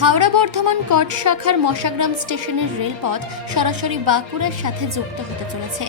হাওড়া বর্ধমান কট শাখার মশাগ্রাম স্টেশনের রেলপথ সরাসরি বাঁকুড়ার সাথে যুক্ত হতে চলেছে।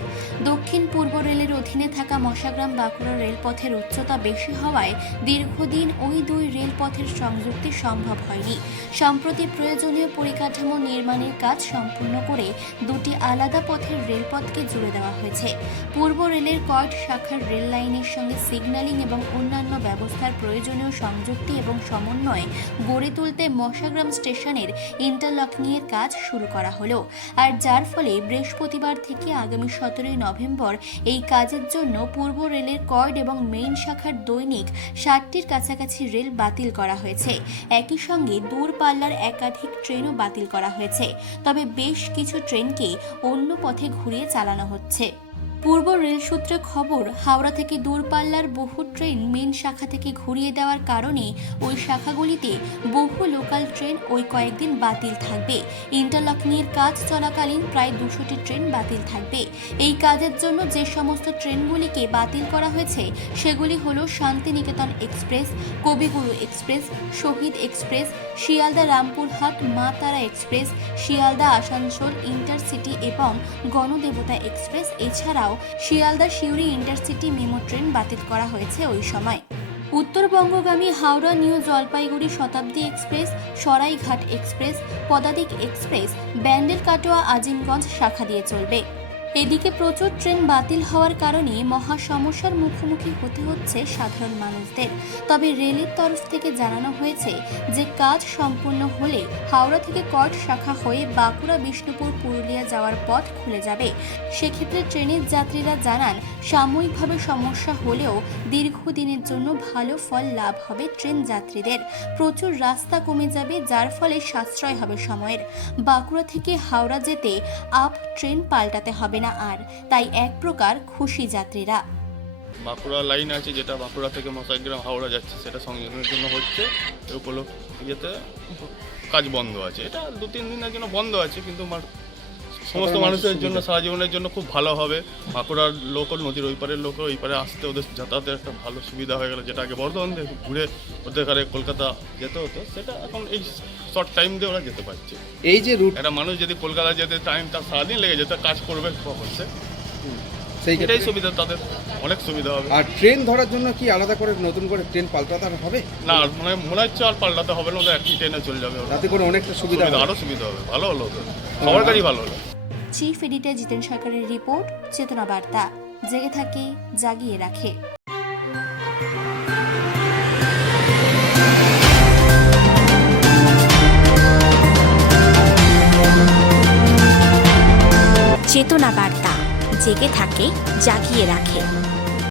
দক্ষিণ পূর্ব রেলের অধীনে থাকা মশাগ্রাম বাঁকুড়া রেলপথের উচ্চতা বেশি হওয়ায় দীর্ঘদিন ওই দুই রেলপথের সংযুক্তি সম্ভব হয়নি। সম্প্রতি প্রয়োজনীয় পরিকাঠামো নির্মাণের কাজ সম্পূর্ণ করে দুটি আলাদা পথের রেলপথকে জুড়ে দেওয়া হয়েছে। পূর্ব রেলের কট শাখার রেল লাইনের সঙ্গে সিগন্যালিং এবং অন্যান্য ব্যবস্থার প্রয়োজনীয় সংযুক্তি এবং সমন্বয় গড়ে তুলতে মশাগ্রাম স্টেশনের ইন্টারলকিংয়ের কাজ শুরু করা হলো। আর যার ফলে বৃহস্পতিবার থেকে আগামী 17 নভেম্বর এই কাজের জন্য পূর্ব রেলের কর্ড এবং মেইন শাখার দৈনিক 60টির কাছাকাছি রেল বাতিল করা হয়েছে। একই সঙ্গে দূরপাল্লার একাধিক ট্রেনও বাতিল করা হয়েছে। তবে বেশ কিছু ট্রেনকে অন্য পথে ঘুরিয়ে চালানো হচ্ছে। পূর্ব রেল সূত্রে খবর, হাওড়া থেকে দূরপাল্লার বহু ট্রেন মেন শাখা থেকে ঘুরিয়ে দেওয়ার কারণে ওই শাখাগুলিতে বহু লোকাল ট্রেন ওই কয়েকদিন বাতিল থাকবে। ইন্টারলকিংয়ের কাজ চলাকালীন প্রায় 200টি ট্রেন বাতিল থাকবে। এই কাজের জন্য যে সমস্ত ট্রেনগুলিকে বাতিল করা হয়েছে সেগুলি হলো শান্তিনিকেতন এক্সপ্রেস, কবিগুরু এক্সপ্রেস, শহীদ এক্সপ্রেস, শিয়ালদা রামপুরহাট মা তারা এক্সপ্রেস, শিয়ালদা আসানসোল ইন্টারসিটি এবং গণদেবতা এক্সপ্রেস। এছাড়াও Sealdah Suri intercity memo train বাতিল করা হয়েছে ওই সময়। উত্তরবঙ্গগামী হাওড়া নিউ জলপাইগুড়ি শতাব্দী এক্সপ্রেস, সরাইঘাট এক্সপ্রেস, পদাতিক এক্সপ্রেস ব্যান্ডেল কাটোয়া আজিমগঞ্জ শাখা দিয়ে চলবে। এদিকে প্রচুর ট্রেন বাতিল হওয়ার কারণে মহা সমস্যার মুখোমুখি হতে হচ্ছে সাধারণ মানুষদের। তবে রেলের তরফ থেকে জানানো হয়েছে যে কাজ সম্পূর্ণ হলে হাওড়া থেকে কট শাখা হয়ে বাঁকুড়া, বিষ্ণুপুর, পুরুলিয়া যাওয়ার পথ খুলে যাবে। সেক্ষেত্রে ট্রেনের যাত্রীরা জানান, সাময়িকভাবে সমস্যা হলেও দীর্ঘদিনের জন্য ভালো ফল লাভ হবে ট্রেন যাত্রীদের। প্রচুর রাস্তা কমে যাবে, যার ফলে সাশ্রয় হবে সময়ের। বাঁকুড়া থেকে হাওড়া যেতে আপ ট্রেন পাল্টাতে হবে না আর, তাই এক প্রকার খুশি যাত্রীরা। বাঁকুড়া লাইন আছে যেটা বাঁকুড়া থেকে মশাগ্রাম হাওড়া যাচ্ছে, সেটা সংযোজনের জন্য হচ্ছে। এর উপলক্ষে কাজ বন্ধ আছে, এটা 2-3 দিনের জন্য বন্ধ আছে, কিন্তু সমস্ত মানুষের জন্য সারা জীবনের জন্য খুব ভালো হবে। বাঁকুড়ার লোকাল নদীর ওই পারের লোক ওই পারে আসতে ওদের যাতায়াতের একটা ভালো সুবিধা হয়ে গেল। যেটা আগে বর্ধমান থেকে ঘুরে ওদের কারে কলকাতা যেতে হতো, সেটা এখন এই শর্ট টাইম দিয়ে ওরা যেতে পারছে। এই যে রুট, একটা মানুষ যদি কলকাতা যেতে টাইমটা সারাদিন লেগে যেত, কাজ করবে হচ্ছে, এটাই সুবিধা, তাদের অনেক সুবিধা হবে। আর ট্রেন ধরার জন্য কি আলাদা করে নতুন করে ট্রেন পাল্টাতে হবে? না, মনে হচ্ছে আর পাল্টাতে হবে না, ওদের একই ট্রেনে চলে যাবে, তাতে করে অনেকটা সুবিধা হবে, আরও সুবিধা হবে। ভালো হলো, ওদের সবার কাজই ভালো হলো। চিফ এডিটর জিতেন সরকারের রিপোর্ট, চেতনা বার্তা। জেগে থাকে, জাগিয়ে রাখে। চেতনা বার্তা, জেগে থাকে, জাগিয়ে রাখে।